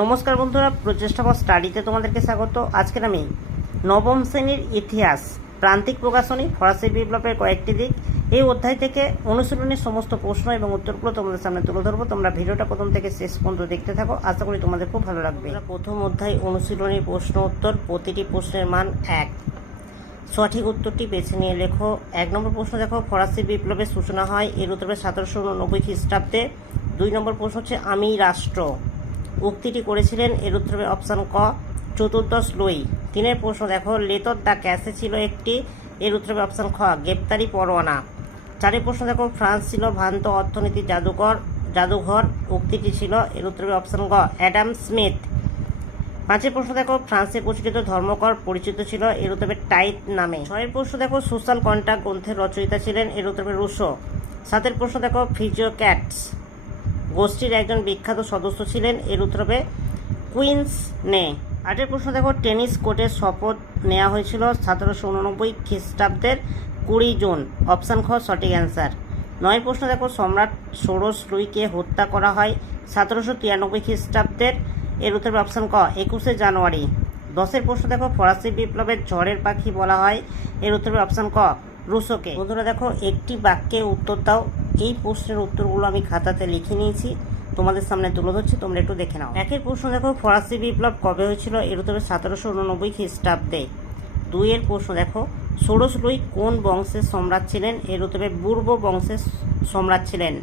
নমস্কার বন্ধুরা, প্রচেষ্টা বা স্টাডিতে তোমাদেরকে স্বাগত। আজকের আমি নবম শ্রেণীর ইতিহাস প্রান্তিক প্রকাশনী ফরাসি বিপ্লবের কয়েকটি দিক এই অধ্যায় থেকে অনুশীলনের সমস্ত প্রশ্ন এবং উত্তরগুলো তোমাদের সামনে তুলে ধরবো। তোমরা ভিডিওটা প্রথম থেকে শেষ পর্যন্ত দেখতে থাকো, আশা করি তোমাদের খুব ভালো লাগবে। প্রথম অধ্যায় অনুশীলনী প্রশ্ন উত্তর, প্রতিটি প্রশ্নের মান 1। সঠিক উত্তরটি বেছে নিয়ে লেখো। 1 নম্বর প্রশ্ন দেখো, ফরাসি বিপ্লবের সূচনা হয় এর উত্তরে 1789 খ্রিস্টাব্দে। 2 নম্বর প্রশ্ন হচ্ছে আমি রাষ্ট্র উক্তিটি করেছিলেন এর উত্তরে অপশান ক চতুর্দশ লুই। 3 প্রশ্ন দেখো, লেতর দ্য ক্যাসে ছিল একটি এর উত্তরে অপশান খ গ্রেপ্তারি পরোয়ানা। 4 প্রশ্ন দেখো, ফ্রান্স ছিল ভ্রান্ত অর্থনীতির জাদুঘর উক্তিটি ছিল এর উত্তরে অপশান গ অ্যাডাম স্মিথ। 5 প্রশ্ন দেখো, ফ্রান্সে প্রচলিত ধর্মকর পরিচিত ছিল এর উত্তরে টাইট নামে। 6 প্রশ্ন দেখো, সোশ্যাল কন্ট্রাক্ট গ্রন্থের রচয়িতা ছিলেন এর উত্তরে রুশো। 7 প্রশ্ন দেখো, ফিজিওক্র্যাটস গোষ্ঠীর একজন বিখ্যাত সদস্য ছিলেন এর উত্তরে কুইন্স নে। 8 প্রশ্ন দেখো, টেনিস কোর্টের শপথ নেওয়া হয়েছিল 1789 খ্রিস্টাব্দের 20 জুন, অপশান খ সঠিক অ্যান্সার। 9 প্রশ্ন দেখো, সম্রাট ষোড়শ লুইকে হত্যা করা হয় 1793 খ্রিস্টাব্দের এর উত্তরে অপশান ক 21 জানুয়ারি। 10 প্রশ্ন দেখো, ফরাসি বিপ্লবের ঝড়ের পাখি বলা হয় এর উত্তরে অপশান ক রুশোকে। বন্ধুরা দেখো, একটি বাক্যে উত্তর দাও। এই প্রশ্নের উত্তরগুলো আমি খাতাতে লিখে নিয়েছি, তোমাদের সামনে তুলে ধরছি, তোমরা একটু দেখে নাও। 1 প্রশ্ন দেখো, ফরাসি বিপ্লব কবে হয়েছিল এর উত্তরে 1789 খ্রিস্টাব্দে। 2 প্রশ্ন দেখো, ষোড়শ লুই কোন বংশের সম্রাট ছিলেন এর উত্তরে বুর্ব বংশের সম্রাট ছিলেন।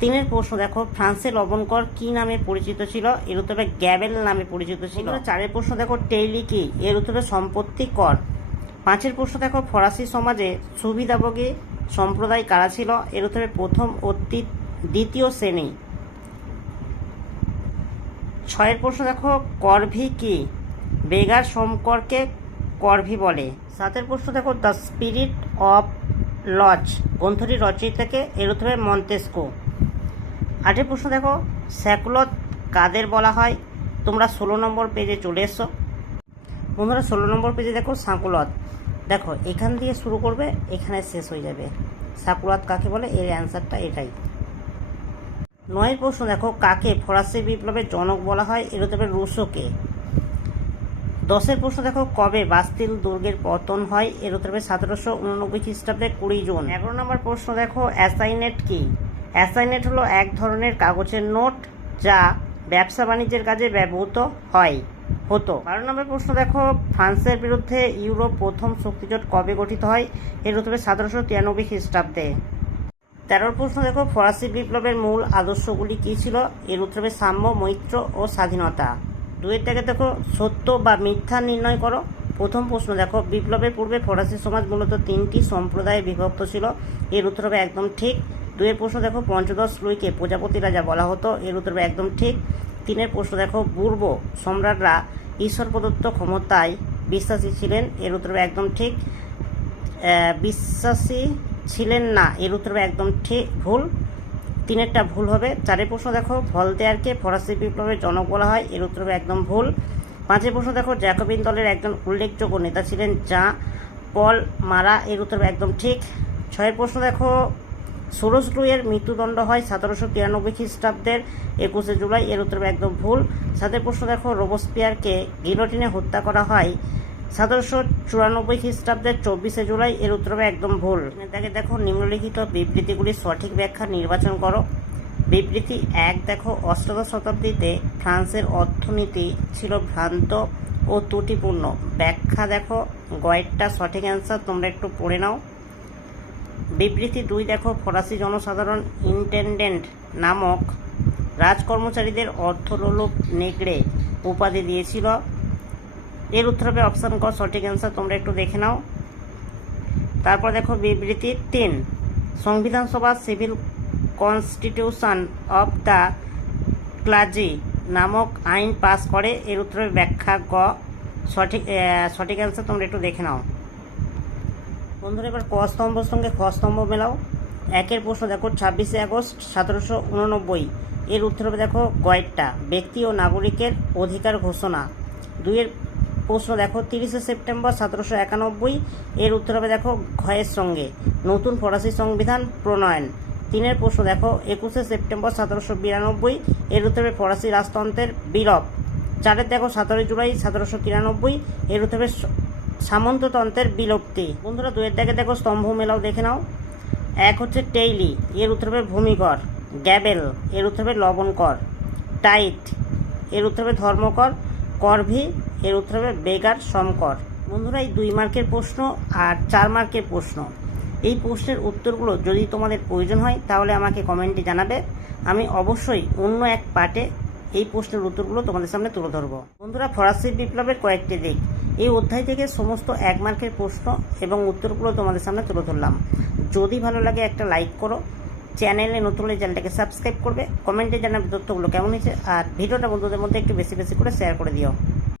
3 প্রশ্ন দেখো, ফ্রান্সের লবণকর কি নামে পরিচিত ছিল এর উত্তরে গ্যাবেল নামে পরিচিত ছিল। 4 প্রশ্ন দেখো, টেইলি কি এর উত্তরে সম্পত্তি কর। 5 প্রশ্ন দেখো, ফরাসি সমাজে সুবিধাভোগী সম্প্রদায় কারা ছিল এর উত্তরে প্রথম ও দ্বিতীয় শ্রেণী। 6 প্রশ্ন দেখো, করভি কি বেগার সম্পর্কে করভি বলে। 7 প্রশ্ন দেখো, দ্য স্পিরিট অফ লজ গ্রন্থটির রচয়িতাকে এর উত্তরে মন্তেস্কো। 8 প্রশ্ন দেখো, স্যাকুলত কাদের বলা হয়। তোমরা 16 নম্বর পেজে চলে এসো। বন্ধুরা 16 নম্বর পেজে দেখো সাকুলত, দেখো এখান দিয়ে শুরু করবে, এখানে শেষ হয়ে যাবে। সাকুলত কাকে বলে, এর অ্যান্সারটা এটাই। 9 প্রশ্ন দেখো, কাকে ফরাসি বিপ্লবের জনক বলা হয় এর উত্তরে রুশোকে। 10 প্রশ্ন দেখো, কবে বাস্তিল দুর্গের পতন হয় এর উত্তরে 1789 খ্রিস্টাব্দে 20 জুন। 11 নম্বর প্রশ্ন দেখো, অ্যাসাইনেট কি। অ্যাসাইনেট হলো এক ধরনের কাগজের নোট যা ব্যবসা বাণিজ্যের কাজে ব্যবহৃত হতো। 12 নম্বর প্রশ্ন দেখো, ফ্রান্সের বিরুদ্ধে ইউরোপ প্রথম শক্তিজোট কবে গঠিত হয় এর উত্তরে 1793 খ্রিস্টাব্দে। 13 প্রশ্ন দেখো, ফরাসি বিপ্লবের মূল আদর্শগুলি কী ছিল এর উত্তরে সাম্য, মৈত্র ও স্বাধীনতা। 2 থেকে দেখো, সত্য বা মিথ্যা নির্ণয় করো। প্রথম প্রশ্ন দেখো, বিপ্লবের পূর্বে ফরাসি সমাজ মূলত 3টি সম্প্রদায়ে বিভক্ত ছিল এর উত্তরে একদম ঠিক। 2 প্রশ্ন দেখো, পঞ্চদশ লুইকে প্রজাপতি রাজা বলা হতো এর উত্তরে একদম ঠিক। 3 প্রশ্ন দেখো, পূর্ব সম্রাটরা ঈশ্বর প্রদত্ত ক্ষমতায় বিশ্বাসী ছিলেন এর উত্তরে একদম ঠিক। বিশ্বাসী ছিলেন না এর উত্তরে একদম ঠিক ভুল, 3টা ভুল হবে। 4 প্রশ্ন দেখো, ভলতেয়ারকে ফরাসি বিপ্লবের জনক বলা হয় এর উত্তরে একদম ভুল। 5 প্রশ্ন দেখো, জ্যাকোবিন দলের একজন উল্লেখযোগ্য নেতা ছিলেন যা পল মারা এর উত্তরে একদম ঠিক। 6 প্রশ্ন দেখো, ষোড়শ লুইয়ের মৃত্যুদণ্ড হয় 1793 খ্রিস্টাব্দের 21 জুলাই এর উত্তরে একদম ভুল। 7 প্রশ্ন দেখো, রোবসপিয়ারকে গিলোটিনে হত্যা করা হয় 1794 খ্রিস্টাব্দের 24 জুলাই এর উত্তরে একদম ভুল। দেখো নিম্নলিখিত বিবৃতিগুলির সঠিক ব্যাখ্যা নির্বাচন করো। বিবৃতি 1 দেখো, অষ্টাদশ শতাব্দীতে ফ্রান্সের অর্থনীতি ছিল ভ্রান্ত ও ত্রুটিপূর্ণ। ব্যাখ্যা দেখো গয়েরটা সঠিক অ্যান্সার, তোমরা একটু পড়ে নাও। বিবৃতি 2 দেখো, ফরাসি জনসাধারণ ইন্টেন্ডেন্ট নামক রাজকর্মচারীদের অর্থলোলুপ নেগড়ে উপাধি দিয়েছিল এর উত্তর হবে অপশান ক সঠিক অ্যান্সার, তোমরা একটু দেখে নাও। তারপর দেখো বিবৃতি 3, সংবিধান সভা সিভিল কনস্টিটিউশন অফ দ্য ক্লাজি নামক আইন পাস করে এর উত্তরের ব্যাখ্যা গ সঠিক অ্যান্সার, তোমরা একটু দেখে নাও। বন্ধুরা এবার ক স্তম্ভর সঙ্গে খ স্তম্ভ মেলাও। 1 প্রশ্ন দেখো, 26 আগস্ট 1789 এর উত্তর হবে দেখো গয়েরটা ব্যক্তি ও নাগরিকের অধিকার ঘোষণা। 2 প্রশ্ন দেখো, 30 সেপ্টেম্বর 1791 এর উত্তর হবে দেখো ঘয়ের সঙ্গে নতুন ফরাসি সংবিধান প্রণয়ন। 3-এর প্রশ্ন দেখো, 21শে সেপ্টেম্বর 1792 এর উত্তর হবে ফরাসি রাজতন্ত্রের বিলোপ। 4-এর দেখো, 17 জুলাই 1793 এর উত্তর হবে সামন্ততন্ত্রের বিলুপ্তি। বন্ধুরা 2-এর দেখো, স্তম্ভ মেলাও দেখে নাও। 1 হচ্ছে টেইলি, এর উত্তর হবে ভূমিকর। গ্যাবেল, এর উত্তর হবে লবণকর। টাইট, এর উত্তর হবে ধর্মকর। করভি, এর উত্তর হবে বেগার সমকর। বন্ধুরা এই 2 মার্কের প্রশ্ন আর 4 মার্কের প্রশ্ন, এই প্রশ্নের উত্তরগুলো যদি তোমাদের প্রয়োজন হয় তাহলে আমাকে কমেন্টে জানাবে। আমি অবশ্যই অন্য এক পার্টে এই প্রশ্নের উত্তরগুলো তোমাদের সামনে তুলে ধরবো। বন্ধুরা ফরাসি বিপ্লবের কয়েকটি দিক, এই অধ্যায় থেকে সমস্ত 1 মার্কের প্রশ্ন এবং উত্তরগুলো তোমাদের সামনে তুলে ধরলাম। যদি ভালো লাগে একটা লাইক করো, চ্যানেলে নতুন হলে চ্যানেলটাকে সাবস্ক্রাইব করবে, কমেন্টে জানাবে তথ্যগুলো কেমন হয়েছে, আর ভিডিওটা বন্ধুদের মধ্যে একটু বেশি বেশি করে শেয়ার করে দিও।